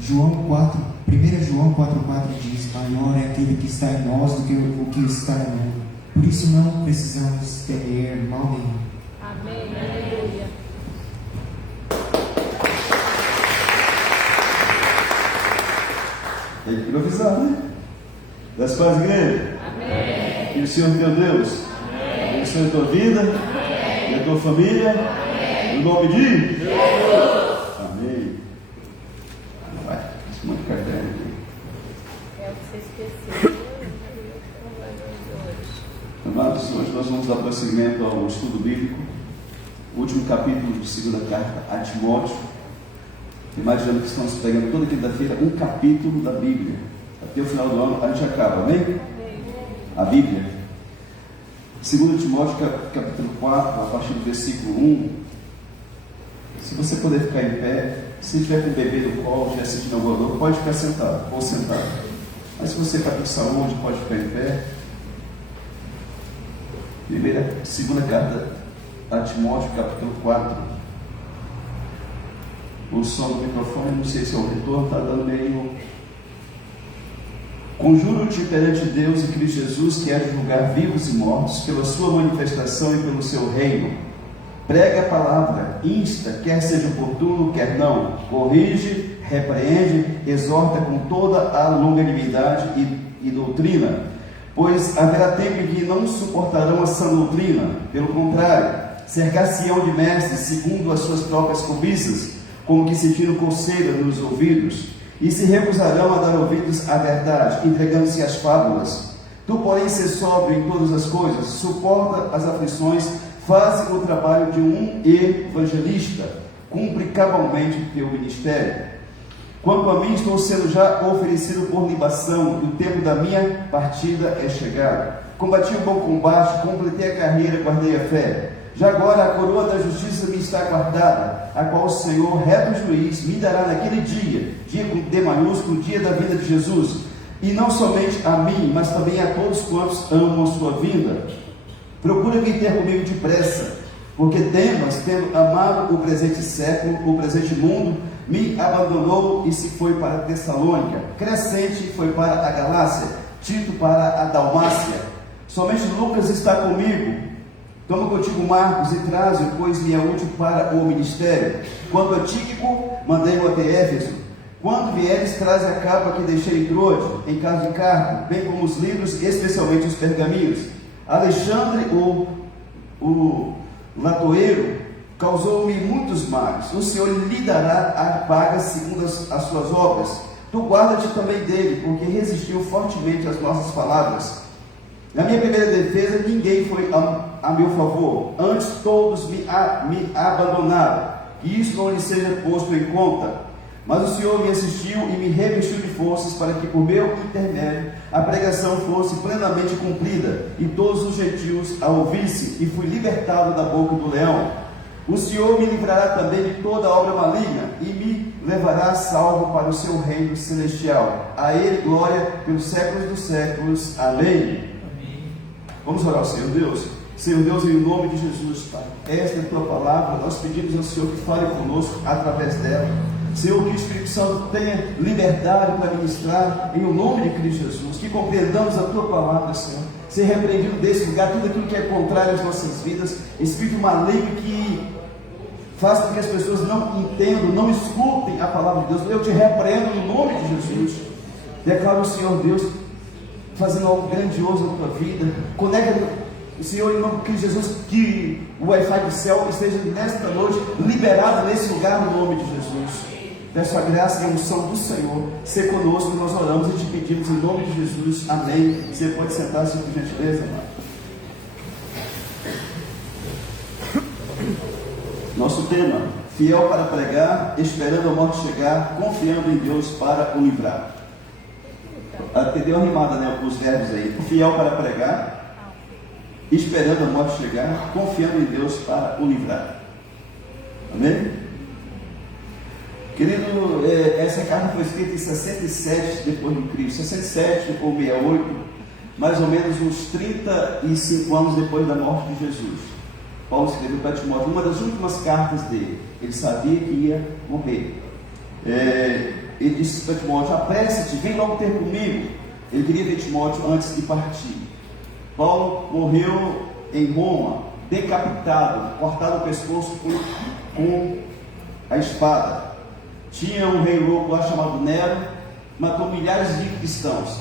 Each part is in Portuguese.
João 4, 1 João 4,4 diz: maior é aquele que está em nós do que o que está no mundo. Por isso não precisamos temer mal nenhum. Amém. Aleluia. Tem que improvisar, né? Das paz, igreja. Amém. Que o Senhor teu Deus abençoe a tua vida e a tua família. Em nome de Jesus. Amém. Vai, isso é muito caderno aqui. É o que você esqueceu. Amados, hoje nós vamos dar prosseguimento ao estudo bíblico, o último capítulo de 2ª carta a Timóteo. Imaginando que estamos pegando toda quinta-feira um capítulo da Bíblia. Até o final do ano a gente acaba, amém? A Bíblia. 2 Timóteo capítulo 4, a partir do versículo 1. Se você puder ficar em pé, se tiver com o bebê no colo, estiver sentindo alguma dor, pode ficar sentado ou sentado. Mas se você está com saúde, pode ficar em pé. 2ª carta a Timóteo, capítulo 4. O som do microfone, não sei se é o retorno, está dando meio. Conjuro-te perante Deus e Cristo Jesus, que é de julgar vivos e mortos, pela sua manifestação e pelo seu reino. Prega a palavra, insta, quer seja oportuno, quer não, corrige, repreende, exorta com toda a longanimidade e doutrina, pois haverá tempo em que não suportarão a sã doutrina, pelo contrário, cercar-se-ão de mestres segundo as suas próprias cobiças, como que sentindo coceira nos ouvidos, e se recusarão a dar ouvidos à verdade, entregando-se às fábulas. Tu, porém, ser sóbrio em todas as coisas, suporta as aflições, faz o trabalho de um evangelista, cumpre cabalmente o teu ministério. Quanto a mim, estou sendo já oferecido por libação, e o tempo da minha partida é chegado. Combati o bom combate, completei a carreira, guardei a fé. Já agora a coroa da justiça me está guardada, a qual o Senhor, reto juiz, me dará naquele dia com D maiúsculo, dia da vinda de Jesus, e não somente a mim, mas também a todos quantos amam a sua vinda. Procura vir ter comigo depressa, porque Demas, tendo amado o presente século, o presente mundo, me abandonou e se foi para Tessalônica. Crescente foi para a Galácia, Tito para a Dalmácia. Somente Lucas está comigo. Toma contigo Marcos e traze-o, pois me é útil para o ministério. Quanto a Tíquico, mandei-o até Éfeso. Quando vieres, traze a capa que deixei em Troade, em casa de Carpo, bem como os livros, especialmente os pergaminhos. Alexandre, o latoeiro, causou-me muitos males. O Senhor lhe dará a paga segundo as suas obras. Tu guarda-te também dele, porque resistiu fortemente às nossas palavras. Na minha primeira defesa, ninguém foi a meu favor, antes todos me abandonaram, que isso não lhe seja posto em conta. Mas o Senhor me assistiu e me revestiu de forças, para que por meu intermédio a pregação fosse plenamente cumprida, e todos os gentios a ouvissem, e fui libertado da boca do leão. O Senhor me livrará também de toda obra maligna, e me levará salvo para o seu reino celestial. A Ele glória pelos séculos dos séculos. Amém. Vamos orar ao Senhor Deus. Senhor Deus, em nome de Jesus, Pai, esta é a Tua palavra, nós pedimos ao Senhor que fale conosco através dela. Senhor, que o Espírito Santo tenha liberdade para ministrar em o nome de Cristo Jesus, que compreendamos a Tua palavra, Senhor, ser repreendido desse lugar, tudo aquilo que é contrário às nossas vidas, espírito maligno que faz com que as pessoas não entendam, não escutem a palavra de Deus. Eu te repreendo no nome de Jesus. Declaro o Senhor Deus fazendo algo grandioso na tua vida. Conecta, Senhor, em nome de Cristo Jesus, que o Wi-Fi do céu esteja nesta noite liberado nesse lugar no nome de Jesus. Peço a graça e a unção do Senhor ser conosco, nós oramos e te pedimos em nome de Jesus. Amém. Você pode sentar-se, por gentileza, amado. Nosso tema: fiel para pregar, esperando a morte chegar, confiando em Deus para o livrar. Deu uma rimada, né, os verbos aí. Fiel para pregar, esperando a morte chegar, confiando em Deus para o livrar. Amém? Querido, essa carta foi escrita em 67 depois de Cristo, 67 ou 68. mais ou menos uns 35 anos depois da morte de Jesus. Paulo escreveu para Timóteo, uma das últimas cartas dele. Ele sabia que ia morrer. Ele disse para Timóteo, apresse-te, vem logo ter comigo. Ele queria ver Timóteo antes de partir. Paulo morreu em Roma, decapitado, cortado o pescoço com a espada. Tinha um rei louco lá chamado Nero, matou milhares de cristãos,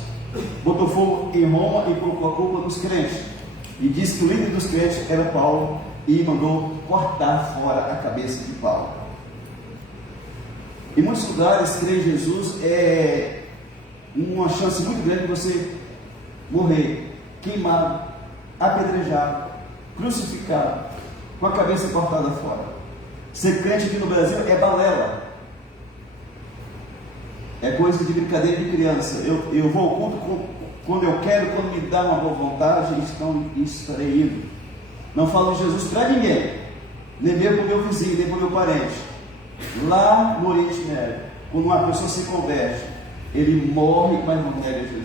botou fogo em Roma e colocou a culpa nos crentes, e disse que o líder dos crentes era Paulo, e mandou cortar fora a cabeça de Paulo. Em muitos lugares, crer em Jesus é uma chance muito grande de você morrer queimado, apedrejado, crucificado, com a cabeça cortada fora. Ser crente aqui no Brasil é balela, é coisa de brincadeira de criança. Eu vou ao culto quando eu quero, quando me dá uma boa vontade, então estarei indo. Não falo de Jesus para ninguém, nem mesmo para o meu vizinho, nem para o meu parente. Lá no Oriente Médio, quando uma pessoa se converte, ele morre, mas não nega Jesus.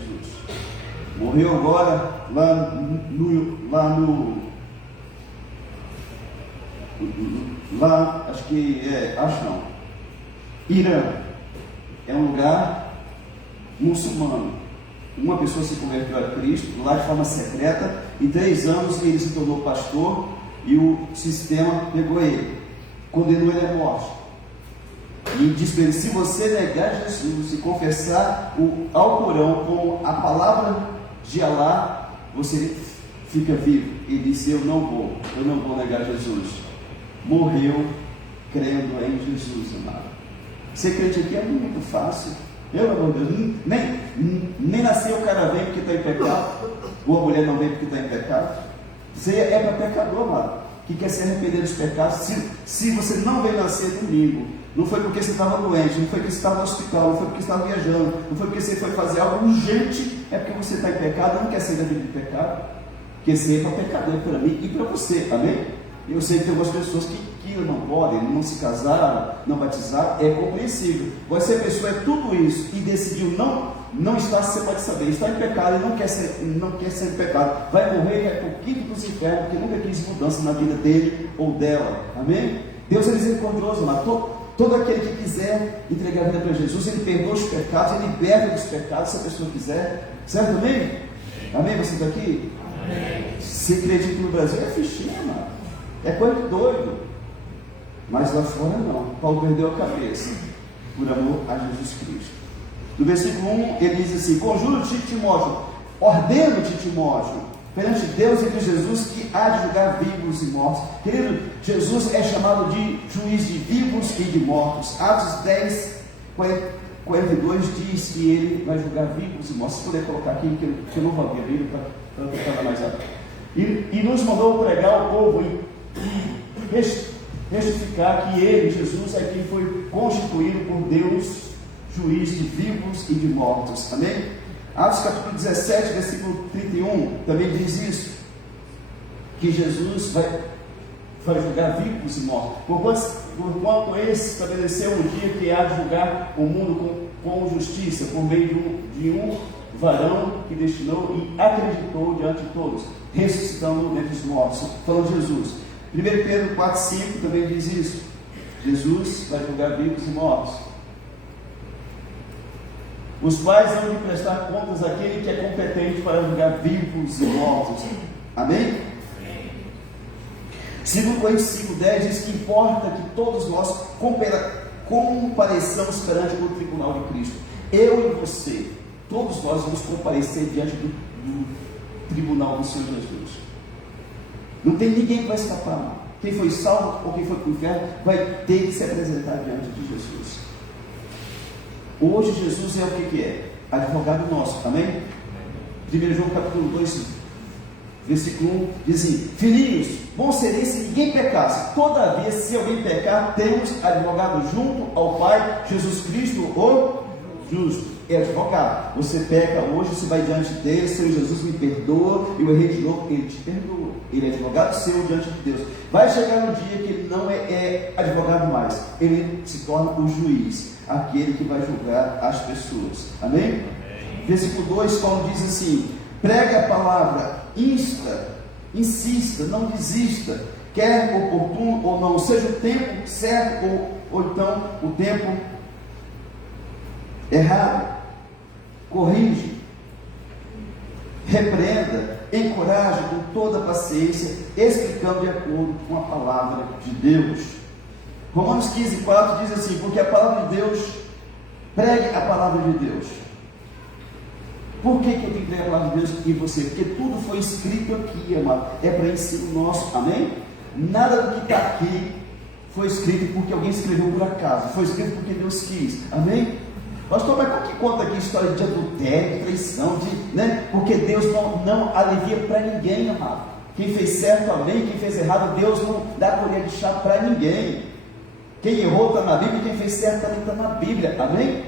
Morreu agora Irã. É um lugar muçulmano. Uma pessoa se converteu a Cristo lá de forma secreta. Em 3 anos ele se tornou pastor e o sistema pegou ele, condenou ele à morte. E diz para ele: se você negar Jesus e confessar o Alcorão como a palavra de Alá, você fica vivo. Ele disse: eu não vou negar Jesus. Morreu crendo em Jesus, amado. Ser crente aqui é muito fácil. Pelo amor de Deus, nem nasceu o cara vem porque está em pecado, ou a mulher não vem porque está em pecado. Você é para pecador, amado, que quer se arrepender dos pecados. Se você não veio nascer domingo, não foi porque você estava doente, não foi porque você estava no hospital, não foi porque você estava viajando, não foi porque você foi fazer algo urgente, é porque você está em pecado, não quer sair da vida de pecado. Porque ser é para pecador, é para mim e para você, amém? Eu sei que tem algumas pessoas que não podem, não se casaram, não batizaram, é compreensível. Mas se a pessoa é tudo isso e decidiu não estar, você pode saber, está em pecado e não quer ser em pecado, vai morrer, vai para o quinto dos infernos, porque nunca quis mudança na vida dele ou dela, amém? Deus é misericordioso, mas todo aquele que quiser entregar a vida para Jesus, ele perdoa os pecados, ele liberta dos pecados, se a pessoa quiser, certo, amém? Amém? Você está aqui? Amém. Se acredita no Brasil, é fichinha, mano, é coisa de doido. Mas lá fora não. Paulo perdeu a cabeça por amor a Jesus Cristo. No versículo 1 ele diz assim: conjuro-te, Timóteo, ordeno-te, Timóteo, perante Deus e Cristo Jesus, que há de julgar vivos e mortos. Querido, Jesus é chamado de juiz de vivos e de mortos. Atos 10, 42 diz que ele vai julgar vivos e mortos. Se puder colocar aqui, que eu não vou abrir a Bíblia para ficar mais rápido. E nos mandou pregar ao povo e retificar que ele, Jesus, é quem foi constituído por Deus, juiz de vivos e de mortos. Amém? Atos capítulo 17, versículo 31, também diz isso, que Jesus vai julgar vivos e mortos. Porquanto esse estabeleceu um dia que há de julgar o mundo com justiça, por meio de um varão que destinou e acreditou diante de todos, ressuscitando dentre os mortos. Falando de Jesus. 1 Pedro 4,5 também diz isso. Jesus vai julgar vivos e mortos. Os pais hão de prestar contas àquele que é competente para julgar vivos e mortos. Amém? 2 Coríntios 5,10 diz que importa que todos nós compareçamos perante o tribunal de Cristo. Eu e você, todos nós vamos comparecer diante do tribunal do Senhor Jesus. Não tem ninguém que vai escapar. Quem foi salvo ou quem foi para o inferno vai ter que se apresentar diante de Jesus. Hoje Jesus é o que é? Advogado nosso, amém? 1 João capítulo 2, versículo 1 diz assim: filhinhos, bom seria se ninguém pecasse. Todavia, se alguém pecar, temos advogado junto ao Pai, Jesus Cristo, o justo. É advogado. Você peca hoje, você vai diante dele: Senhor Jesus, me perdoa, eu errei de novo. Ele te perdoa. Ele é advogado seu diante de Deus. Vai chegar um dia que ele não é advogado mais, ele se torna o juiz, aquele que vai julgar as pessoas. Amém? Versículo 2, Paulo diz assim: pregue a palavra, insta, insista, não desista, quer oportuno ou não, seja o tempo certo ou então o tempo errado, corrige, repreenda, encoraje com toda a paciência, explicando de acordo com a palavra de Deus. Romanos 15:4 diz assim: porque a palavra de Deus, pregue a palavra de Deus. Por que eu tenho que pregar a palavra de Deus em você? Porque tudo foi escrito aqui, amado, é para ensino nosso, amém? Nada do que está aqui foi escrito porque alguém escreveu por acaso, foi escrito porque Deus quis, amém? Pastor, mas como que conta aqui história de adultério, de traição, porque Deus não alivia para ninguém, amado. Quem fez certo, amém. Quem fez errado, Deus não dá colher de chá para ninguém. Quem errou está na Bíblia, quem fez certo também está na Bíblia, amém?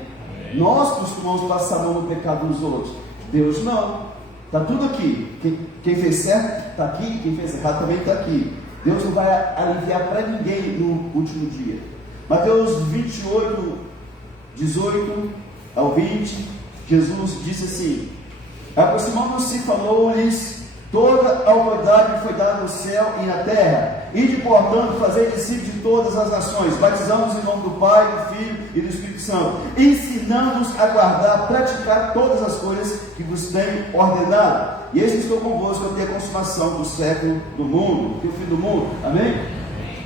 Nós costumamos passar a mão no pecado dos outros, Deus não, está tudo aqui. Quem fez certo está aqui, quem fez errado também está aqui. Deus não vai aliviar para ninguém no último dia. Mateus 28, 18 ao 20, Jesus disse assim: aproximando-se, falou-lhes: toda a autoridade foi dada no céu e na terra. Ide, portanto, fazer discípulos de todas as nações, batizando-os em nome do Pai, do Filho e do Espírito Santo, ensinando-os a guardar, praticar todas as coisas que vos tenho ordenado. E eis que estou convosco até a consumação do século do mundo, do fim do mundo. Amém?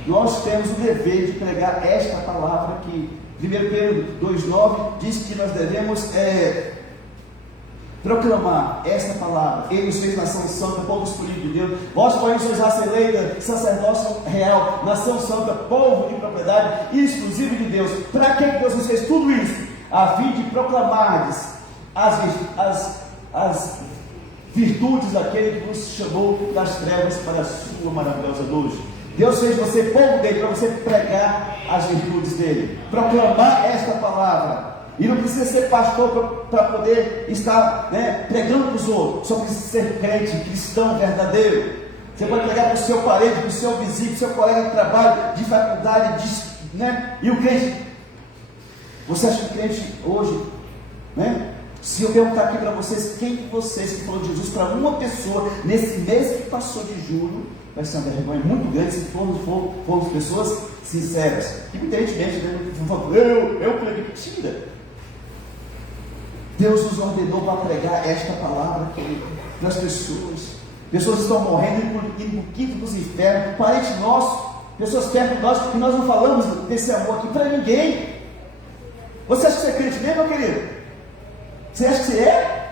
Nós temos o dever de pregar esta palavra aqui. 1 Pedro 2,9 diz que nós devemos proclamar esta palavra. Ele nos fez nação santa, povo escolhido de Deus. Vós, porém, sois raça eleita, sacerdócio real, nação santa, povo de propriedade exclusiva de Deus. Para que Deus nos fez tudo isso? A fim de proclamardes as virtudes daquele que nos chamou das trevas para a sua maravilhosa luz. Deus fez você povo dele para você pregar as virtudes dele, proclamar esta palavra. E não precisa ser pastor para poder estar pregando para os outros, só precisa ser crente, cristão verdadeiro. Você pode pregar para o seu parente, para o seu vizinho, para o seu colega de trabalho, de faculdade, e o crente. Você acha que o crente hoje, se eu perguntar aqui para vocês, quem de vocês que falou de Jesus para uma pessoa nesse mês que passou de julho, vai ser uma vergonha muito grande se formos pessoas sinceras. Evidentemente, eu preguei mentira. Deus nos ordenou para pregar esta palavra para as pessoas. Pessoas estão morrendo, indo para o quinto dos infernos, parentes nossos, pessoas perto de nós, e nós não falamos desse amor aqui para ninguém. Você acha que você é crente mesmo, meu querido? Você acha que você é?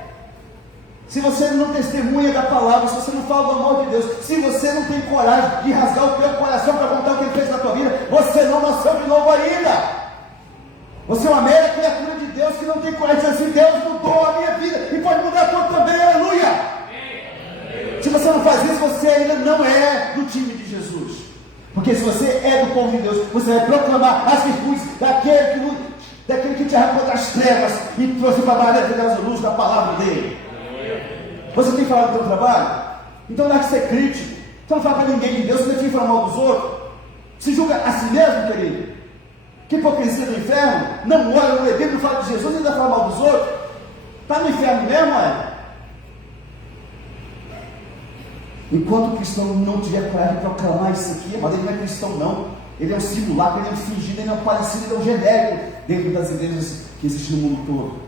Se você não testemunha da palavra, se você não fala do amor de Deus, se você não tem coragem de rasgar o teu coração para contar o que Ele fez na tua vida, você não nasceu de novo ainda. Você é uma mera criatura de Deus que não tem coragem de dizer assim: Deus mudou a minha vida e pode mudar a tua também, aleluia. Se você não faz isso, você ainda não é do time de Jesus. Porque se você é do povo de Deus, você vai proclamar as virtudes daquele que te arrancou das trevas e trouxe para a maravilhosa luz da palavra dele. Você tem falado do seu trabalho? Então não é que ser crítico. Você não fala para ninguém de Deus, você tem que falar mal dos outros. Se julga a si mesmo, querido. Que hipocrisia do inferno. Não ora, não levanta, não fala de Jesus e ainda fala mal dos outros. Está no inferno mesmo, é? Enquanto o cristão não tiver coragem de proclamar isso aqui, mas ele não é cristão não. Ele é um simulacro, ele é um fingido, ele é um parecido, ele é um genérico dentro das igrejas que existem no mundo todo.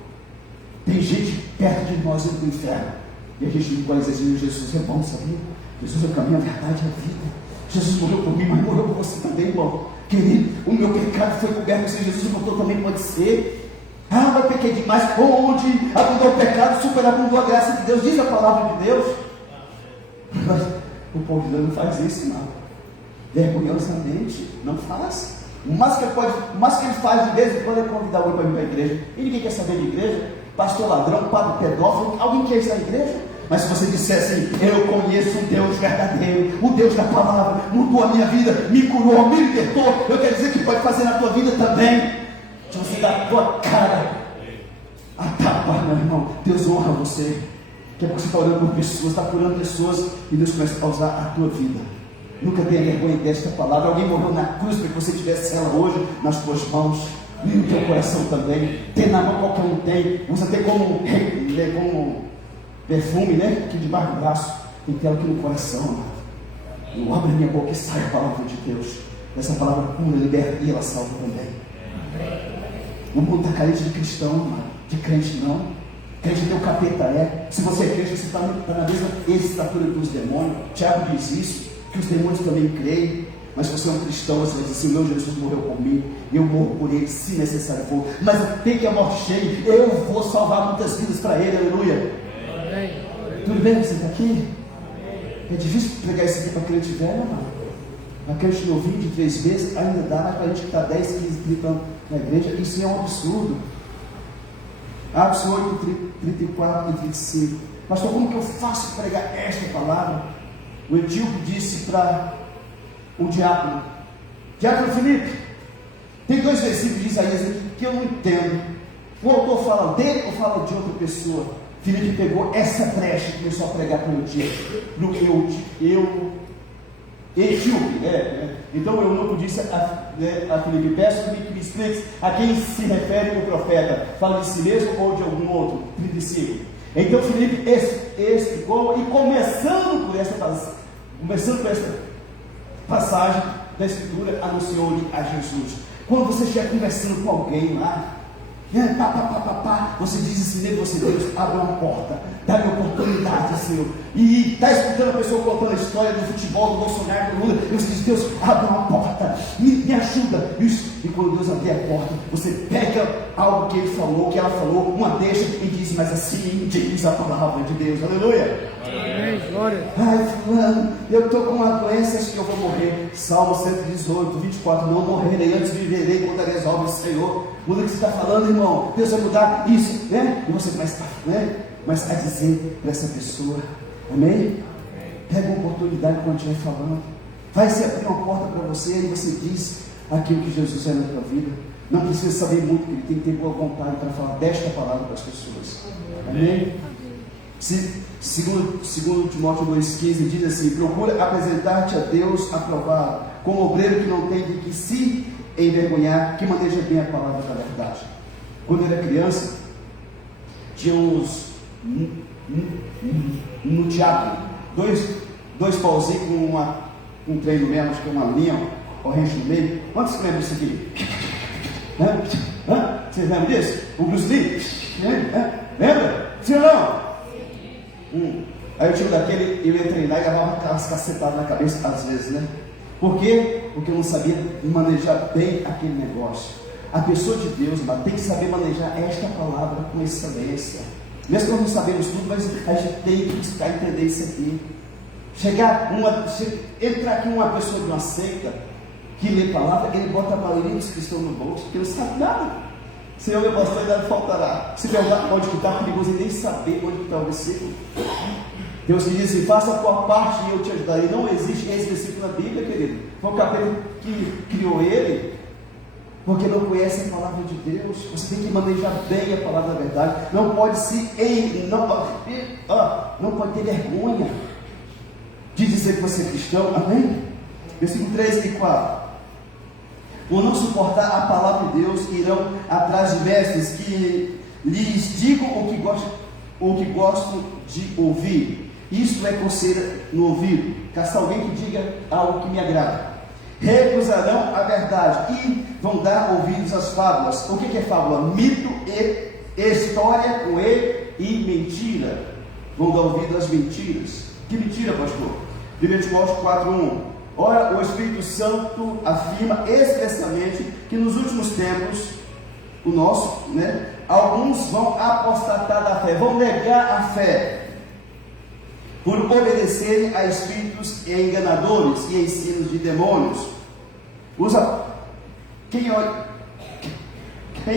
Tem gente perto de nós indo para o inferno. E a gente não pode dizer: Jesus é bom, sabia? Jesus é o caminho, a verdade e a vida. Jesus morreu por mim, mas morreu por você também, irmão. Querido, o meu pecado foi coberto sem Jesus, o teu também pode ser. Ah, mas pequei demais. Onde abundou o pecado, superabundou a graça de Deus, diz a palavra de Deus. Mas o povo de Deus não faz isso, não. Vergonhosamente, não faz. O máximo que ele faz de vez em quando é convidar alguém para vir para a igreja. E ninguém quer saber de igreja. Pastor ladrão, padre pedófilo, alguém quer estar na igreja? Mas se você disser assim: eu conheço um Deus verdadeiro, o Deus da palavra, mudou a minha vida, me curou, me libertou, eu quero dizer que pode fazer na tua vida também. Se você dá a tua cara a tapa, meu irmão, Deus honra você. Que é porque você está orando por pessoas, está curando pessoas, e Deus começa a usar a tua vida. Nunca tenha vergonha desta palavra. Alguém morreu na cruz para que você tivesse ela hoje nas tuas mãos e no teu coração também. Ter na mão qualquer um tem. Você tem como perfume, né? Aqui debaixo do braço, tem que ter ela aqui no coração, amado. Eu abro a minha boca e sai a palavra de Deus. Essa palavra cura, liberta e ela salva também. O mundo está carente de cristão, amado. De crente não. Crente tem o capeta é. Se você é crente, você está na mesma estatura dos demônios. Tiago diz isso, que os demônios também creem. Mas se você é um cristão, você vai dizer assim: meu Jesus morreu por mim, eu morro por ele, se necessário for. Mas até que a morte chegue, eu vou salvar muitas vidas para ele, aleluia. Tudo bem você está aqui? É difícil pregar isso aqui para crente velho, mano. Para crente novinho de 3 meses, ainda dá, mas para a gente que está 10, 15, 30 anos na igreja, isso é um absurdo. Atos 8, 34 e 35. Pastor, como que eu faço pregar esta palavra? O etíope disse para o diácono Filipe, tem 2 versículos de Isaías que eu não entendo. O autor fala dele ou fala de outra pessoa? Filipe pegou essa brecha e começou a pregar para o etíope. Então o eunuco disse a Filipe: peço que me explique a quem se refere o profeta, fala de si mesmo ou de algum outro? 35. Então Filipe explicou, e começando por essa passagem da escritura, anunciou-lhe a Jesus. Quando você estiver conversando com alguém lá, você diz assim mesmo, você: Deus, abre uma porta, dá-me oportunidade, Senhor. E está escutando a pessoa contando a história do futebol, do Bolsonaro, do Lula, e você diz: Deus, abre uma porta, me ajuda. E quando Deus abrir a porta, você pega algo que ele falou, que ela falou, uma deixa e diz: mas assim diz a palavra de Deus, aleluia. Amém, glória. Ai, fulano, eu estou com uma doença, acho que eu vou morrer. Salmo 118, 24, não morrerei, antes viverei, contarei as obras do Senhor. Muda o que você está falando, irmão. Deus vai mudar isso, né? E você começa a dizer para essa pessoa, amém? Pega uma oportunidade quando estiver falando. Vai se abrir uma porta para você e você diz aquilo que Jesus é na tua vida. Não precisa saber muito, porque ele tem que ter boa vontade para falar desta palavra para as pessoas. Amém? Segundo Timóteo 2,15 diz assim: procura apresentar-te a Deus aprovado, como obreiro que não tem de que se envergonhar, que maneja bem a palavra da verdade. Quando eu era criança, tinha uns no teatro, dois pauzinhos com um trem no meio, acho que é uma linha corrente no meio. Quantos lembram disso aqui? Vocês lembram disso? O Bruce Lee? Lembra? Sim ou não? Aí eu tinha daquele, eu ia treinar e levava aquelas cacetadas na cabeça às vezes, né? Por quê? Porque eu não sabia manejar bem aquele negócio. A pessoa de Deus, mas tem que saber manejar esta palavra com excelência. Mesmo que nós não sabemos tudo, mas a gente tem que buscar entender isso aqui. Entrar aqui uma pessoa de uma seita que lê palavra, ele bota a maioria dos cristãos no bolso, porque não sabe nada. Senhor, meu pastor, nada faltará. Se perguntar onde que está, perigoso e nem saber onde está o versículo. Deus que diz assim: faça a tua parte e eu te ajudarei. Não existe esse versículo na Bíblia, querido. Foi o capeta que criou ele, porque não conhece a palavra de Deus. Você tem que manejar bem a palavra da verdade. Não pode não pode ter vergonha de dizer que você é cristão. Amém? Versículo 3 e 4. Por não suportar a palavra de Deus, irão atrás de mestres que lhes digam o que gostam de ouvir. Isto é coceira no ouvido. Caça alguém que diga algo que me agrada. Recusarão a verdade e vão dar ouvidos às fábulas. O que é fábula? Mito e história com ele e mentira. Vão dar ouvido às mentiras. Que mentira, pastor? 1 Timóteo 4:1. Ora, o Espírito Santo afirma expressamente que nos últimos tempos, alguns vão apostatar da fé, vão negar a fé, por obedecerem a espíritos enganadores e ensinos de demônios. Quem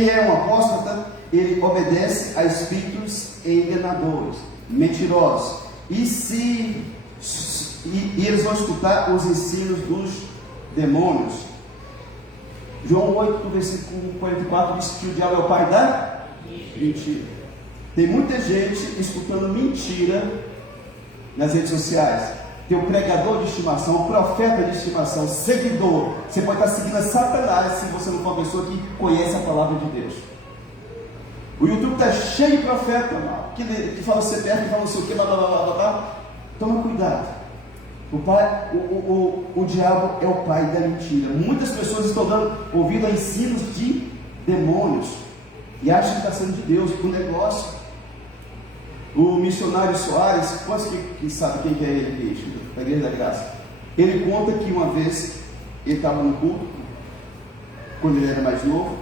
é um apóstata, ele obedece a espíritos enganadores, mentirosos, e eles vão escutar os ensinos dos demônios. João 8, versículo 44 diz que o diabo é o pai da mentira. Tem muita gente escutando mentira nas redes sociais. Tem um pregador de estimação, um profeta de estimação, seguidor. Você pode estar seguindo a Satanás se você não for uma pessoa que conhece a palavra de Deus. O YouTube está cheio de profeta, que fala CPF, que fala não sei o que, blá blá blá blá blá. Toma cuidado. O diabo é o pai da mentira. Muitas pessoas estão ouvindo ensinos de demônios e acham que está sendo de Deus, o negócio. O missionário Soares, quantos que sabe quem que é ele, da Igreja da Graça? Ele conta que uma vez ele estava no culto, quando ele era mais novo,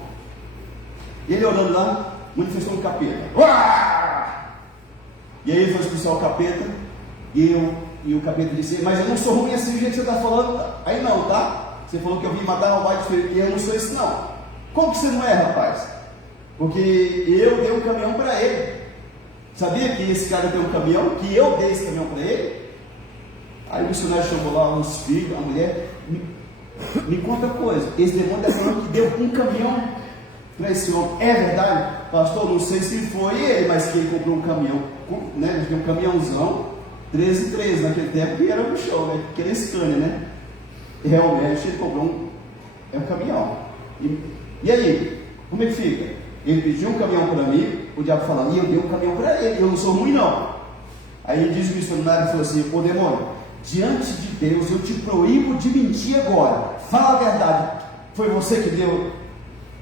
e ele orando lá, manifestou um capeta. Uá! E aí ele foi expulsar o capeta, e o capeta disse: mas eu não sou ruim assim do jeito que você está falando. Aí não, tá? Você falou que eu vim matar, roubar, e eu não sou esse não. Como que você não é, rapaz? Porque eu dei um caminhão para ele. Sabia que esse cara tem um caminhão? Que eu dei esse caminhão para ele? Aí o missionário chamou lá uns filhos, a mulher. Me conta coisa. Esse demônio está falando que deu um caminhão para esse homem. É verdade? Pastor, não sei se foi ele, mas que ele comprou um caminhão, né? Ele tinha um caminhãozão 13 naquele tempo, que era um show, né? Que era Scania, né? E realmente ele comprou um caminhão. E aí, como é que fica? Ele pediu um caminhão para mim, o diabo falando, e eu dei um caminhão para ele, eu não sou ruim não. Aí diz o missionário, falou assim: ô demônio, diante de Deus eu te proíbo de mentir agora, fala a verdade, foi você que deu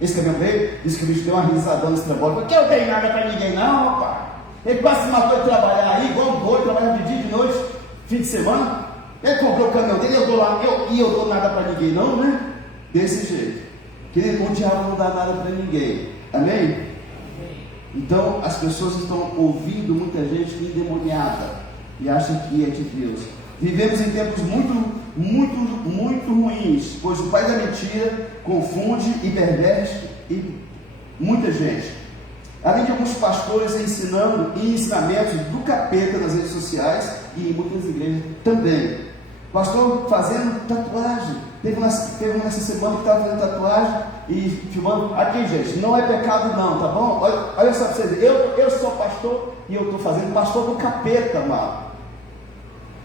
esse caminhão para ele? Disse que o bicho deu uma risadão nesse trabalho, porque eu não tenho nada para ninguém não, rapaz. Ele quase se matou de trabalhar aí, igual um doido, trabalhando de dia e de noite, fim de semana. Ele comprou o caminhão dele, eu dou lá, eu dou nada para ninguém não, né? Desse jeito. Querido, o diabo não dá nada para ninguém. Amém? Então as pessoas estão ouvindo muita gente endemoniada e acham que é de Deus. Vivemos em tempos muito ruins, pois o pai da mentira confunde e perverte muita gente. Além de alguns pastores ensinando ensinamentos do capeta nas redes sociais e em muitas igrejas também. Pastor fazendo tatuagem. Teve uma nessa semana que estava fazendo tatuagem e filmando. Aqui, gente, não é pecado não, tá bom? Olha só para vocês, eu sou pastor e eu estou fazendo pastor do capeta, amado.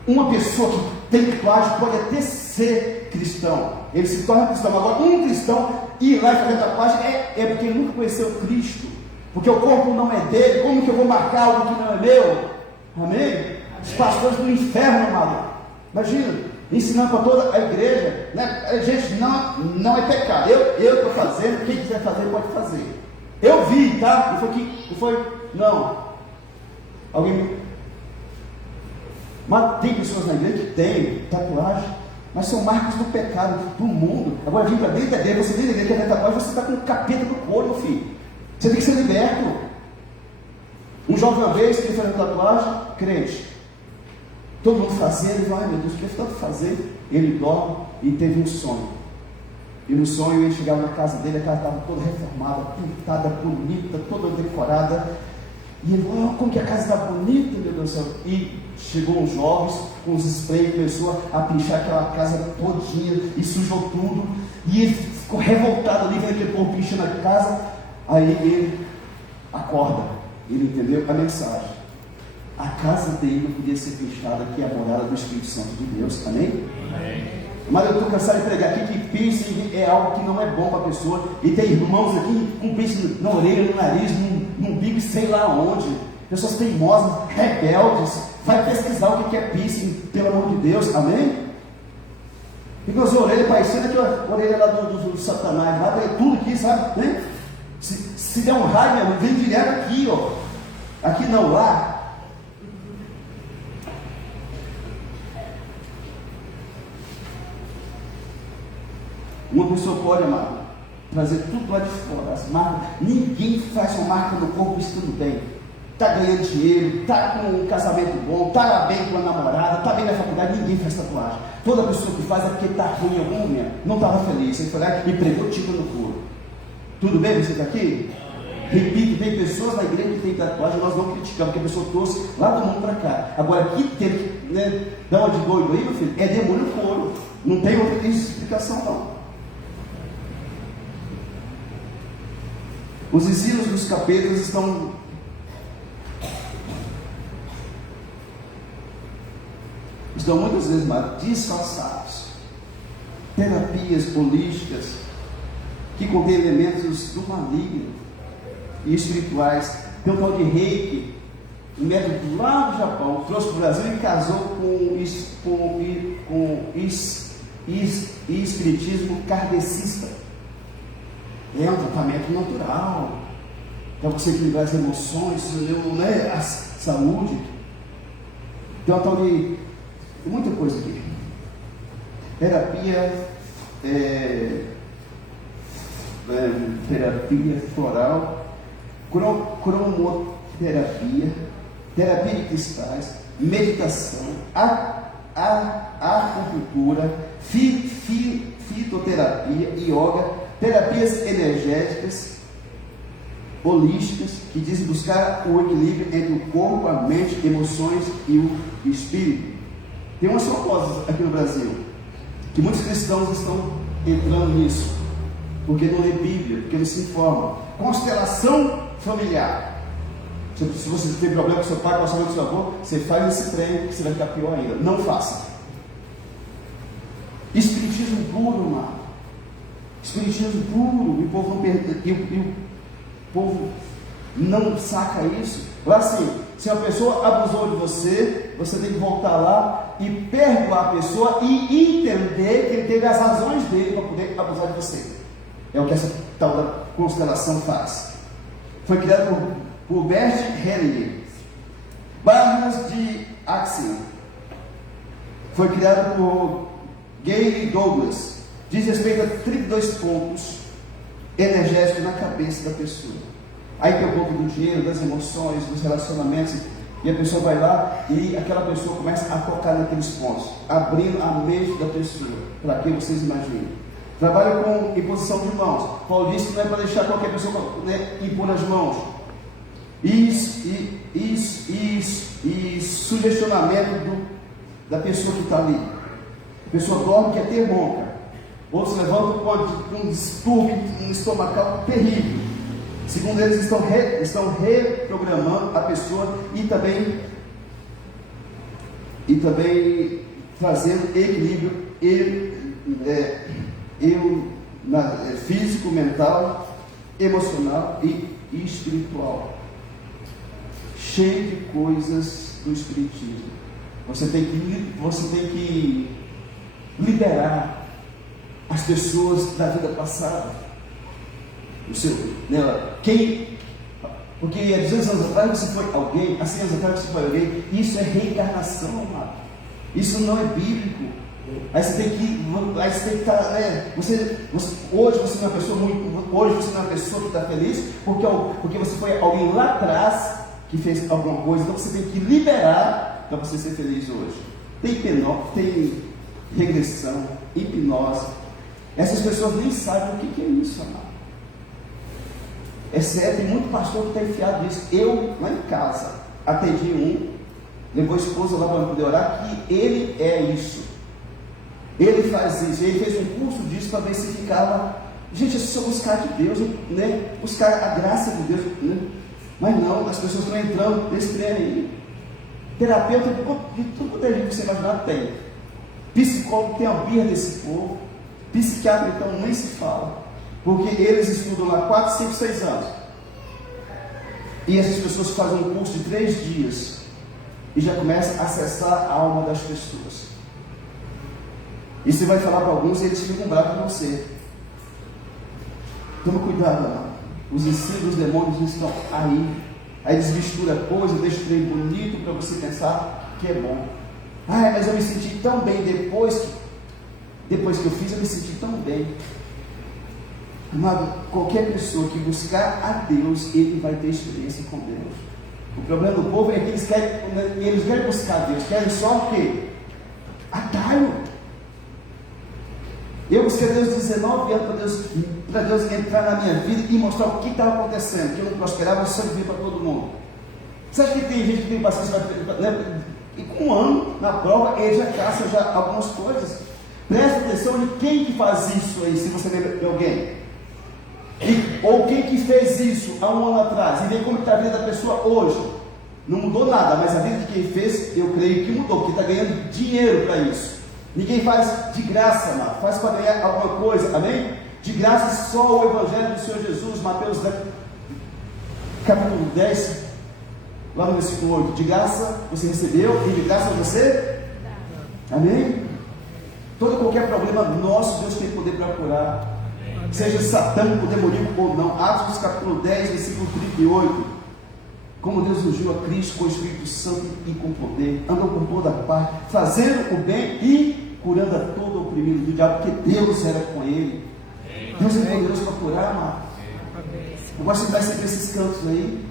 Uma pessoa que tem tatuagem pode até ser cristão, ele se torna cristão. Agora, um cristão ir lá e fazer tatuagem é porque ele nunca conheceu Cristo, porque o corpo não é dele. Como que eu vou marcar algo que não é meu? Amém? Os pastores do inferno, amado. Imagina, ensinando para toda a igreja, né? Gente, não é pecado. Eu estou fazendo, quem quiser fazer pode fazer. Eu vi, tá? Não foi. Alguém. Mas tem pessoas na igreja que têm tatuagem, mas são marcas do pecado do mundo. Agora vem para dentro da igreja, você vem da igreja que tem tatuagem, você está com o capeta no couro, meu filho. Você tem que ser liberto. Um jovem uma vez que fez tatuagem, crente. Todo mundo fazendo, ele vai, ai meu Deus, o que é tanto fazer? Ele dorme e teve um sonho. E no sonho ele chegava na casa dele, a casa estava toda reformada, pintada, bonita, toda decorada. E ele falou: como que a casa está bonita, meu Deus do céu. E chegou uns jovens com os sprays, começou a pinchar aquela casa todinha e sujou tudo. E ele ficou revoltado ali, vendo aquele povo pinchando a casa. Aí ele acorda, ele entendeu a mensagem. A casa dele não podia ser fechada, que é a morada do Espírito Santo de Deus. Amém? Amém. Mas eu estou cansado de pregar aqui que piercing é algo que não é bom para a pessoa. E tem irmãos aqui com piercing na orelha, no nariz, no umbigo, sei lá onde. Pessoas teimosas, rebeldes. Vai pesquisar o que é piercing, pelo amor de Deus. Amém? Fica as orelhas parecendo aquela orelha lá do Satanás. Lá tem tudo aqui, sabe? Né? Se der um raio, meu irmão, vem direto aqui, ó. Aqui não, lá. Uma pessoa pode, amado, trazer tudo lá de fora, as marcas. Ninguém faz uma marca no corpo estando bem. Está ganhando dinheiro, está com um casamento bom, está lá bem com a namorada, está bem na faculdade, ninguém faz tatuagem. Toda pessoa que faz é porque está ruim em algum momento, não estava feliz. Ele foi lá e pregou tipo no couro. Tudo bem você está aqui? Repito, tem pessoas na igreja que tem tatuagem, nós não criticamos, porque a pessoa trouxe lá do mundo para cá. Agora, aqui tem que, né, dar uma de doido aí, meu filho, é demônio no couro. Não tem outra explicação, não. Os ensinos dos capetas estão muitas vezes disfarçados. Terapias holísticas que contêm elementos do maligno. e espirituais. Tem um tal de Reiki, um método lá do Japão, trouxe para o Brasil e casou com espiritismo kardecista. É um tratamento natural para você equilibrar as emoções, né? A saúde. Tem uma tal de muita coisa aqui. Terapia floral, cromoterapia, terapia de cristais, meditação, acupuntura, fitoterapia, yoga, terapias energéticas, holísticas, que dizem buscar o equilíbrio entre o corpo, a mente, emoções e o espírito. Tem umas famosas aqui no Brasil, que muitos cristãos estão entrando nisso, porque não lê Bíblia, porque não se informa. Constelação familiar. Se você tem problema com seu pai, com a sua mãe, com seu avô, você faz esse treino, que você vai ficar pior ainda. Não faça. Espiritismo puro, mano. Espiritismo puro. E o povo não perde, o povo não saca isso. Lá assim, se uma pessoa abusou de você, você tem que voltar lá e perdoar a pessoa e entender que ele teve as razões dele para poder abusar de você. É o que essa tal da constelação faz. Foi criado por Bert Hellinger. Barras de Axel. Foi criado por Gary Douglas. Diz respeito a 32 pontos energéticos na cabeça da pessoa. Aí tem o ponto do dinheiro, das emoções, dos relacionamentos. E a pessoa vai lá e aquela pessoa começa a tocar naqueles pontos, abrindo a mente da pessoa, para que vocês imaginem. Trabalha com imposição de mãos. Paulo disse que não é para deixar qualquer pessoa, né, impor as mãos. E sugestionamento da pessoa que está ali. A pessoa dorme, quer ter ronca. Outros levantam com um distúrbio estomacal terrível. Segundo eles, estão reprogramando a pessoa e também trazendo equilíbrio físico, mental, emocional e espiritual. Cheio de coisas do espiritismo. Você tem que liberar as pessoas da vida passada. Porque há 200 anos atrás você foi alguém, há 100 anos atrás você foi alguém. Isso é reencarnação, amado. Isso não é bíblico. Aí você tem que estar, né? Hoje você não é uma pessoa hoje você não é uma pessoa que está feliz porque você foi alguém lá atrás que fez alguma coisa. Então você tem que liberar para você ser feliz hoje. Tem regressão, hipnose. Essas pessoas nem sabem o que é isso, amado. É sério, tem muito pastor que está enfiado nisso. Eu, lá em casa, atendi levou a esposa lá para poder orar, que ele é isso. Ele faz isso, ele fez um curso disso para ver se ficava. Gente, é só buscar de Deus, né? Buscar a graça de Deus, né? Mas não, as pessoas estão entrando nesse treino aí. Terapeuta de tudo quanto é gente que você imaginar tem. Psicólogo tem a birra desse povo. Psiquiatra então nem se fala. Porque eles estudam lá 4, 5, 6 anos. E essas pessoas fazem um curso de 3 dias. E já começam a acessar a alma das pessoas. E você vai falar para alguns e eles ficam bravos com você. Toma cuidado lá. Os ensinos dos demônios estão aí. Aí eles misturam coisa, deixam o trem bonito para você pensar que é bom. Ah, mas eu me senti tão bem depois que eu fiz, eu me senti tão bem. Amado, qualquer pessoa que buscar a Deus, ele vai ter experiência com Deus. O problema do povo é que eles querem buscar a Deus, querem só o quê? Atalho. Eu busquei a Deus 19 anos para Deus entrar na minha vida e mostrar o que estava acontecendo, que eu não prosperava, eu sempre via para todo mundo. Você acha que tem gente que tem paciência, né? E com um ano na prova, ele já caça algumas coisas. Presta atenção de quem que faz isso aí, se você lembra de alguém. Ou quem que fez isso há um ano atrás, e vê como está a vida da pessoa hoje. Não mudou nada, mas a vida de quem fez, eu creio que mudou, porque está ganhando dinheiro para isso. Ninguém faz de graça, mano. Faz para ganhar alguma coisa, amém? De graça só o Evangelho do Senhor Jesus, Mateus capítulo 10, lá no versículo 8, de graça você recebeu e de graça você, amém? Todo e qualquer problema nosso, Deus tem poder para curar, seja satânico, demoníaco ou não. Atos capítulo 10, versículo 38, como Deus ungiu a Cristo com o Espírito Santo e com poder, andou por toda parte, fazendo o bem e curando a todo oprimido do diabo, porque Deus era com ele. Deus é poderoso para curar, amado. Eu gosto de dar sempre esses cantos aí.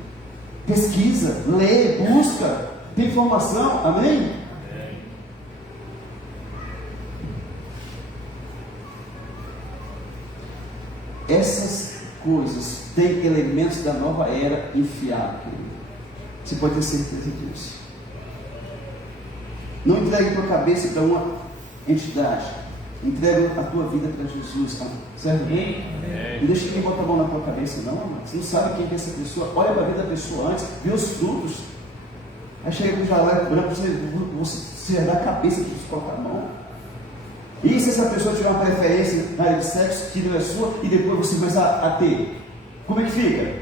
Pesquisa, lê, busca, tem informação, amém? Essas coisas têm elementos da nova era enfiados, querido. Você pode ter certeza disso. Não entregue a tua cabeça para uma entidade. Entrega a tua vida para Jesus, certo? Não deixa ninguém botar a mão na tua cabeça, não, mano. Você não sabe quem é essa pessoa. Olha para a vida da pessoa antes, vê os frutos. Aí chega com o jaleco branco, você dá a cabeça para você colocar a mão. E se essa pessoa tiver uma preferência na área de sexo, que não é sua, e depois você começa a ter, como é que fica?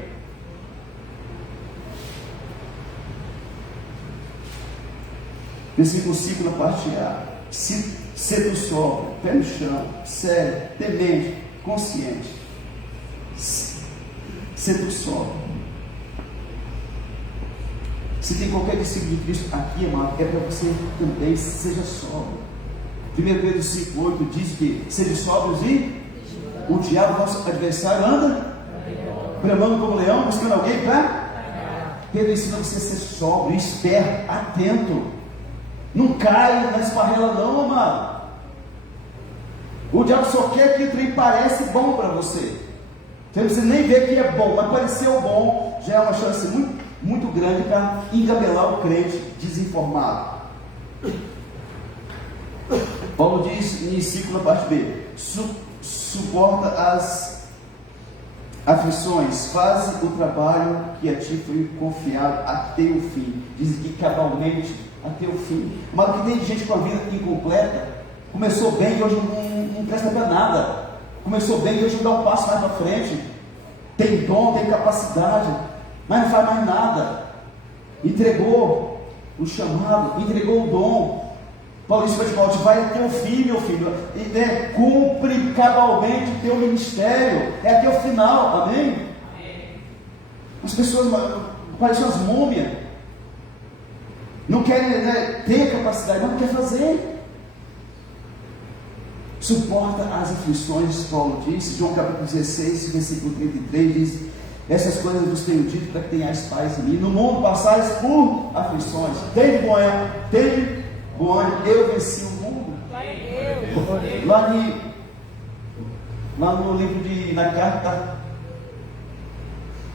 Versículo 5 na parte A. Ser do sóbrio, pé no chão, sério, temente, consciente. Ser do sóbrio. Se tem qualquer discípulo de Cristo aqui, amado, é para você também seja sóbrio. 1 Pedro 5,8 diz que sede sóbrios e o diabo, nosso adversário, anda bramando como leão, buscando alguém para. Pedro ensina você a ser sóbrio, esperto, atento. Não cai na esparrela não, amado. O diabo só quer que o trem pareça bom para você. Você não precisa nem ver que é bom, mas pareceu bom, já é uma chance muito, muito grande para engabelar o crente desinformado. Paulo diz em 5 na parte B, suporta as aflições, faz o trabalho que a ti foi confiado até o fim. Diz que cabalmente até o fim. Mas o que tem de gente com a vida incompleta, começou bem e hoje não presta para nada. Começou bem e hoje não dá um passo mais para frente. Tem dom, tem capacidade, mas não faz mais nada. Entregou o chamado, entregou o dom. Paulo disse para Timóteo: vai até o fim, meu filho, cumpre cabalmente o teu ministério, é até o final, amém? As pessoas parecem umas múmias, não querem ter capacidade, mas não quer fazer. Suporta as aflições, Paulo disse, João capítulo 16, versículo 33, diz: essas coisas vos tenho dito para que tenhais paz em mim. No mundo passais por aflições. Tem bom eu venci o mundo. Lá no livro na carta,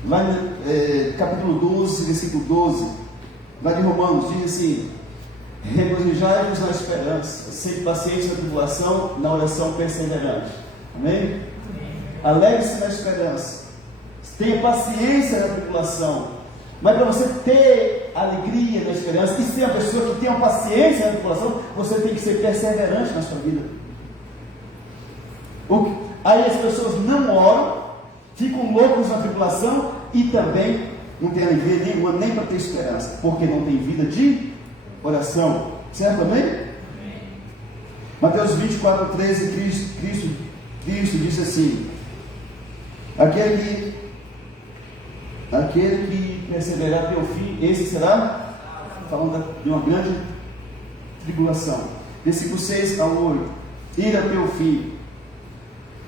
lá no capítulo 12, versículo 12, lá de Romanos, diz assim: regozijai-vos na esperança, sede paciência na tribulação, na oração perseverante. Amém? Alegre-se na esperança, tenha paciência na tribulação. Mas para você ter alegria na esperança e ser uma pessoa que tem uma paciência na tribulação, você tem que ser perseverante na sua vida. Aí as pessoas não oram, ficam loucos na tribulação e também não tem alegria nenhuma, nem para ter esperança, porque não tem vida de oração. Certo, amém? Mateus 24:13, Cristo disse assim: aquele que perseverar até o fim, esse será, falando de uma grande tribulação. Versículo 6 ao 8, ir até o fim,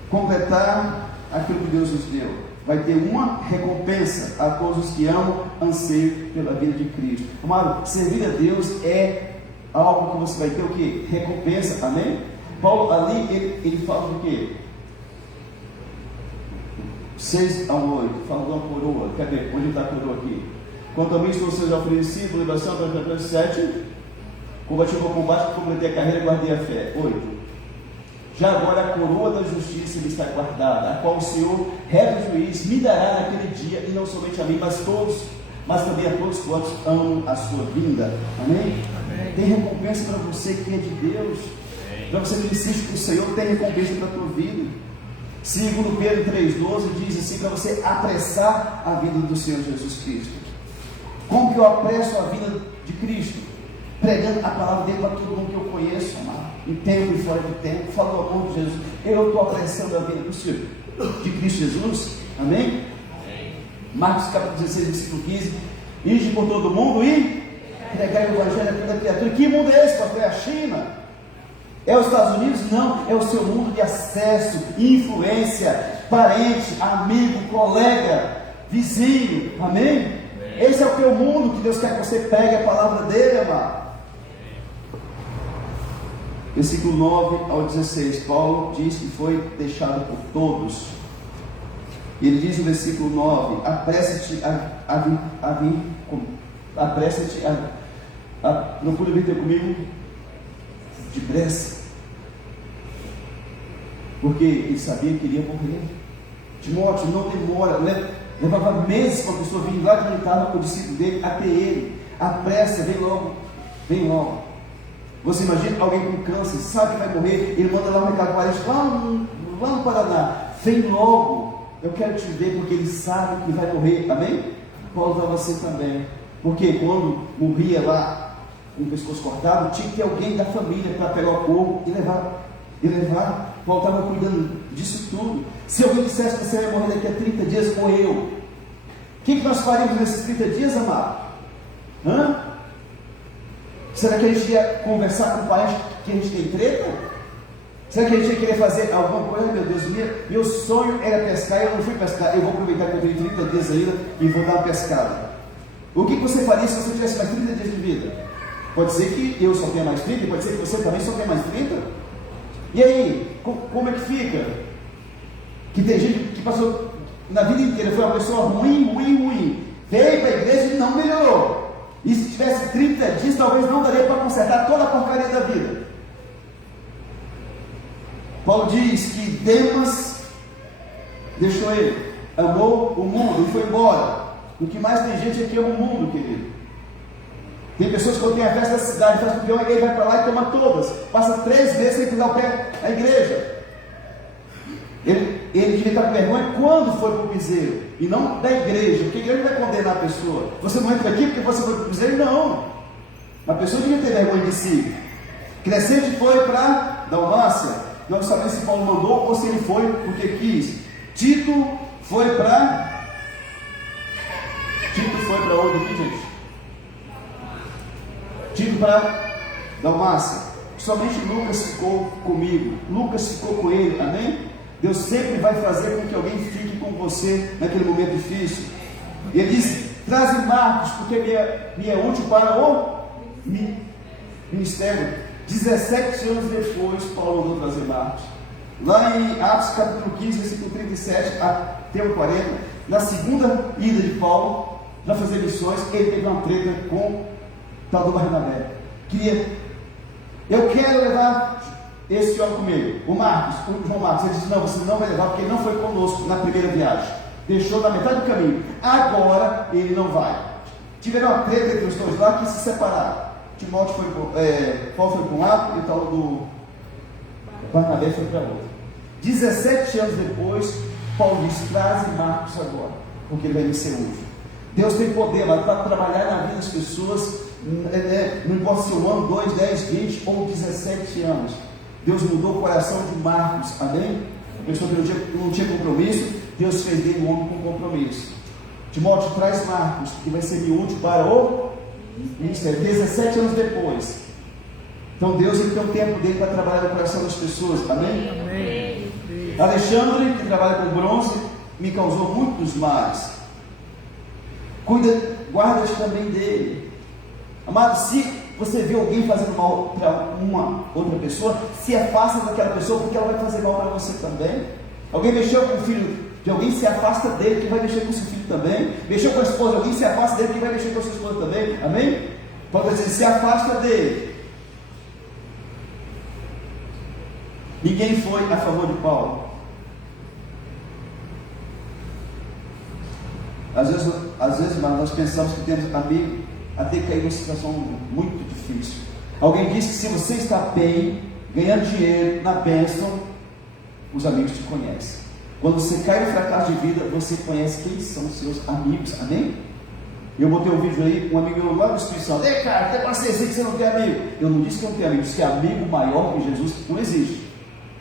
completar aquilo que Deus nos deu, vai ter uma recompensa a todos os que amam, anseiam pela vida de Cristo. Amado, servir a Deus é algo que você vai ter o que? Recompensa, amém? Paulo ali, ele fala do que? 6 ao 8, fala de uma coroa. Cadê? Onde está a coroa aqui? Quanto a mim, estou sendo oferecido, liberação, 7, combati o bom combate, completei a carreira e guardei a fé. 8. Já agora a coroa da justiça me está guardada, a qual o Senhor, reto juiz, me dará naquele dia, e não somente a mim, mas também a todos quantos amam a sua vinda. Amém? Amém. Tem recompensa para você que é de Deus. Para você que insiste com o Senhor, tem recompensa para a tua vida. Segundo Pedro 3,12 diz assim, para você apressar a vida do Senhor Jesus Cristo. Como que eu apresso a vida de Cristo? Pregando a palavra dele para todo mundo que eu conheço, amado, em tempo e fora de tempo, falando o amor de Jesus. Eu estou apressando a vida do Senhor, de Cristo Jesus, amém? Marcos capítulo 16, versículo 15, ide por todo mundo e pregai o evangelho a toda criatura. Que mundo é esse, pastor? É a China? É os Estados Unidos? Não, é o seu mundo de acesso, influência, parente, amigo, colega, vizinho, amém? Esse é o teu mundo que Deus quer que você pregue a palavra dele, amado. Versículo 9 ao 16, Paulo diz que foi deixado por todos. Ele diz no versículo 9: apressa-te procura vir ter comigo depressa, porque ele sabia que iria morrer. Timóteo, não demora, levava meses para a pessoa vir lá de onde estava o discípulo dele até ele. Apressa, vem logo, vem logo. Você imagina alguém com câncer, sabe que vai morrer, ele manda lá um recado para eles, lá no Paraná, vem logo, eu quero te ver, porque ele sabe que vai morrer, amém? Paulo estava assim também, porque quando morria lá, com o pescoço cortado, tinha que ter alguém da família para pegar o corpo e levar. Paulo estava cuidando disso tudo. Se alguém dissesse que você vai morrer daqui a 30 dias, morreu. O que nós faríamos nesses 30 dias, amado? Será que a gente ia conversar com o parente que a gente tem treta? Será que a gente ia querer fazer alguma coisa? Meu Deus, meu sonho era pescar, eu não fui pescar. Eu vou aproveitar que eu tenho 30 dias ainda e vou dar uma pescada. O que você faria se você tivesse mais 30 dias de vida? Pode ser que eu só tenha mais 30, pode ser que você também só tenha mais 30. E aí, como é que fica? Que tem gente que passou na vida inteira, foi uma pessoa ruim, veio para a igreja e não melhorou. E se tivesse 30 dias, talvez não daria para consertar toda a porcaria da vida. Paulo diz que Demas deixou ele, amou o mundo e foi embora. O que mais tem gente é que ama o mundo, querido. Tem pessoas que quando tem a festa da cidade, faz campeão, ele vai para lá e toma todas. Passa 3 meses sem pisar o pé na igreja. Ele queria estar com vergonha quando foi para o piseiro, e não da igreja, porque a igreja vai condenar a pessoa. Você não entra aqui porque você foi para o piseiro? Não. A pessoa devia ter vergonha de si. Crescente foi para Dalmácia. Não sabemos se Paulo mandou ou se ele foi porque quis. Tito foi para onde aqui, gente? Tito para Dalmácia. Somente Lucas ficou comigo. Lucas ficou com ele, amém? Deus sempre vai fazer com que alguém fique com você naquele momento difícil. E ele diz: traze Marcos, porque me é útil para o ministério. 17 anos depois, Paulo mandou trazer Marcos. Lá em Atos capítulo 15, versículo 37 até o 40, na segunda ida de Paulo para fazer missões, ele teve uma treta com o tal do Barnabé. Eu quero levar esse homem comigo, o João Marcos. Ele disse: não, você não vai levar, porque ele não foi conosco na primeira viagem, deixou na metade do caminho, agora ele não vai. Tiveram uma treta entre os dois lá que se separaram. Paulo foi para um lado e tal do Barnabé foi para outro. 17 anos depois, Paulo disse: traze Marcos agora, porque ele vai me ser útil. Deus tem poder para trabalhar na vida das pessoas, não importa se é um ano, 2, 10, 20 ou 17 anos. Deus mudou o coração de Marcos, amém? A pessoa que não tinha compromisso, Deus fez dele um homem com compromisso. Timóteo, traz Marcos, que vai ser útil para o ministério. 17 anos depois. Então Deus tem um tempo dele para trabalhar no coração das pessoas, amém? Amém. Alexandre, que trabalha com bronze, me causou muitos males. Guarda-te também dele. Amado, se você vê alguém fazendo mal para uma outra pessoa, se afasta daquela pessoa, porque ela vai fazer mal para você também. Alguém mexeu com o filho de alguém, se afasta dele, que vai mexer com o seu filho também. Mexeu com a esposa de alguém, se afasta dele, que vai mexer com a sua esposa também. Amém? Pode dizer: se afasta dele. Ninguém foi a favor de Paulo. Às vezes nós pensamos que temos amigo até cair numa situação muito difícil. Alguém disse que se você está bem, ganhando dinheiro, na bênção, os amigos te conhecem. Quando você cai no fracasso de vida, você conhece quem são os seus amigos, amém? Eu botei um vídeo aí, um amigo meu lá no Espírito Santo, ei cara, tem paciência que você não tem amigo. Eu não disse que eu não tenho amigo, disse que amigo maior que Jesus não existe.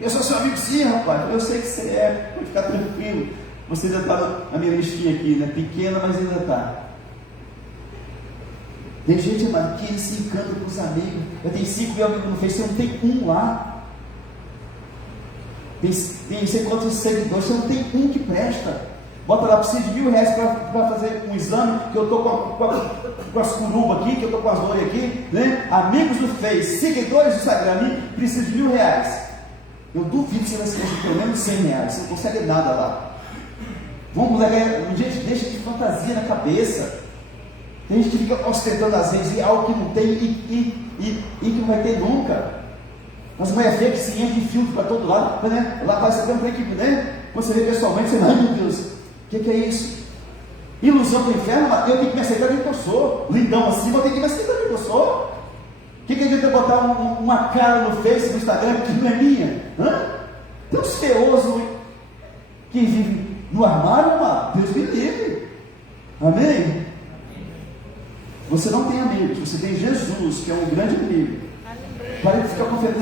Eu sou seu amigo sim, rapaz, eu sei que você é, pode ficar tranquilo. Você ainda está na minha listinha aqui, né? Pequena, mas ainda está. Tem gente, mano, que se encanta com os amigos. Eu tenho 5 mil amigos no Facebook, você não tem um lá. Tem sei quantos seguidores, você não tem um que presta. Bota lá, precisa de R$1.000 para fazer um exame, que eu estou com as curubas aqui, que eu estou com as loiras aqui, né? Amigos do Face, seguidores do Instagram, precisa de R$1.000. Eu duvido que você vai esquecer pelo menos R$100, você não consegue nada lá. Vamos levar, gente, deixa de fantasia na cabeça. Tem gente que fica ostentando às vezes algo que não tem e que não vai ter nunca. As mulheres feias que se enchem de filtro para todo lado, né? Lá parece que tem uma equipe, né? Quando você vê pessoalmente, você fala, ai meu Deus, o que é isso? Ilusão do inferno, mas eu tenho que me aceitar do que eu sou. Lindão assim, eu tenho que me aceitar do que eu sou. O que adianta botar uma cara no Face, no Instagram, que não é minha? Tem uns feiosos que vivem no armário, mano. Deus me livre. Amém? Você não tem amigos, você tem Jesus, que é um grande amigo. Pare de ficar confiando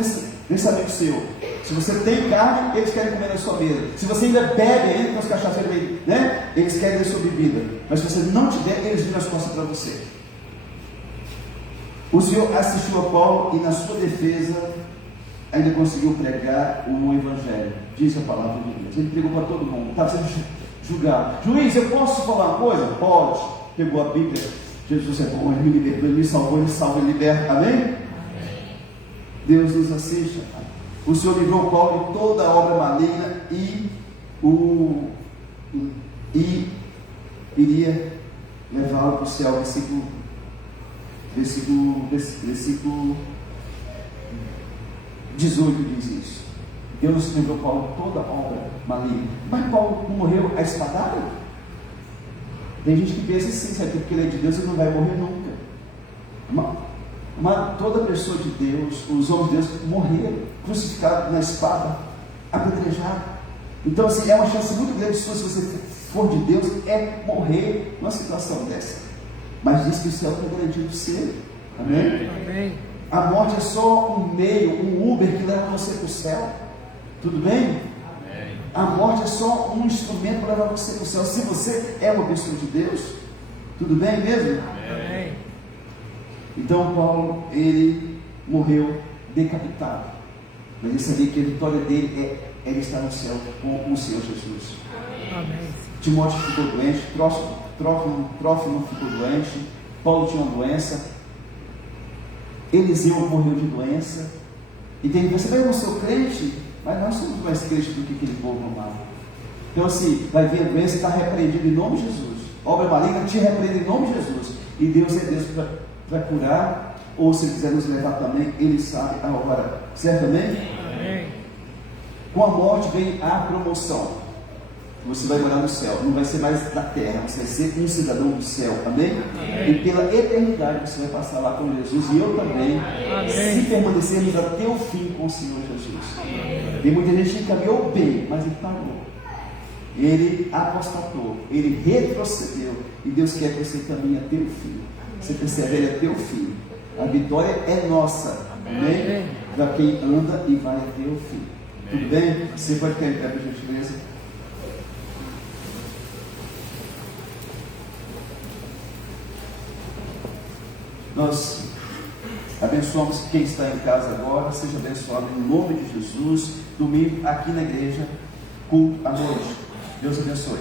nesse amigo seu. Se você tem carne, eles querem comer na sua mesa. Se você ainda bebe, entra nos cachaceiros aí, né? Eles querem a sua bebida. Mas se você não tiver, eles viram as costas para você. O Senhor assistiu a Paulo e na sua defesa ainda conseguiu pregar o Evangelho. Diz a palavra de Deus. Ele pregou para todo mundo. Estava sendo julgado. Juiz, eu posso falar uma coisa? Pode. Pegou a Bíblia. Jesus é bom, ele me libertou, ele me salvou, ele salva, ele liberta. Amém? Deus nos assista. O Senhor livrou Paulo de toda a obra maligna e iria levá-lo para o céu. Versículo 18 diz isso. Deus livrou Paulo de toda a obra maligna. Mas Paulo não morreu a espadada? Tem gente que pensa assim, sabe, porque ele é de Deus, ele não vai morrer nunca. Mas toda pessoa de Deus, os homens de Deus morreram, crucificados na espada, apedrejados. Então assim, é uma chance muito grande sua, se você for de Deus, é morrer numa situação dessa. Mas diz que o céu está garantido ser. Amém? Amém? A morte é só um meio, um Uber que leva você para o céu. Tudo bem? Amém. A morte é só um instrumento para levar você para o céu. Se você é uma pessoa de Deus, tudo bem mesmo? Amém. Então Paulo, ele morreu decapitado, mas ele sabia que a vitória dele é ele estar no céu com o Senhor Jesus. Amém. Timóteo ficou doente, Trófimo ficou doente, Paulo tinha uma doença, Eliseu morreu de doença, e tem que você vai ser crente, mas nós somos mais crentes do que aquele povo amado. Então assim, vai vir a doença, está repreendido em nome de Jesus, obra maligna te repreende em nome de Jesus, e Deus é Deus para curar, ou se ele quiser nos levar também, ele sabe a hora, certo? Amém? Amém. Com a morte vem a promoção. Você vai morar no céu, não vai ser mais da terra, você vai ser um cidadão do céu, amém? Amém. E pela eternidade você vai passar lá com Jesus, e eu também, amém, se permanecermos até o fim com o Senhor Jesus. Amém. Tem muita gente que caminhou bem, mas ele parou, ele apostatou, ele retrocedeu, e Deus quer que você caminhe até o fim, você persevere até o fim. A vitória é nossa, amém? Para quem anda e vai até o fim. Tudo bem? Você pode cair em pé, por gentileza. Nós abençoamos quem está em casa agora, seja abençoado em nome de Jesus. Domingo aqui na igreja, culto à noite. Deus abençoe.